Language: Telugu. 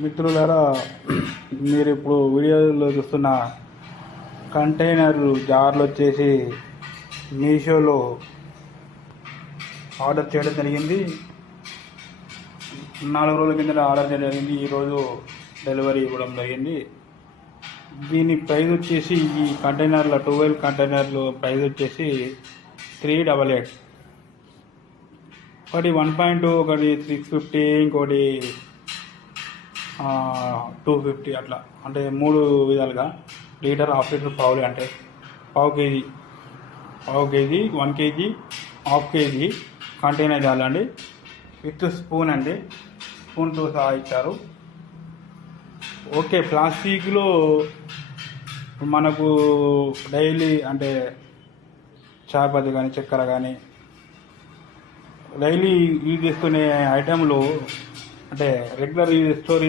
మిత్రులారా, మీరు ఇప్పుడు వీడియోలో చూస్తున్న కంటైనర్ జార్లు వచ్చేసి మీషోలో ఆర్డర్ చేయడం జరిగింది. 4 రోజుల కింద ఆర్డర్ చేయడం జరిగింది. ఈరోజు డెలివరీ ఇవ్వడం జరిగింది. దీని ప్రైస్ వచ్చేసి ఈ కంటైనర్ల 12 కంటైనర్లు ప్రైస్ వచ్చేసి 388. ఒకటి 1.2, ఒకటి 650, ఇంకోటి 250 అట్లా. అంటే 3 విధాలుగా లీటర్, హాఫ్ లీటర్, పావులే. అంటే పావు KG, 1 KG, half KG container చాలండి. విత్ స్పూన్ అండి, స్పూన్తో సహా ఇచ్చారు. ఓకే, ప్లాస్టిక్లో మనకు డైలీ అంటే చాయపత్తి కానీ, చక్కెర కానీ డైలీ యూజ్ చేసుకునే ఐటెంలు, అంటే రెగ్యులర్ యూజ్ స్టోర్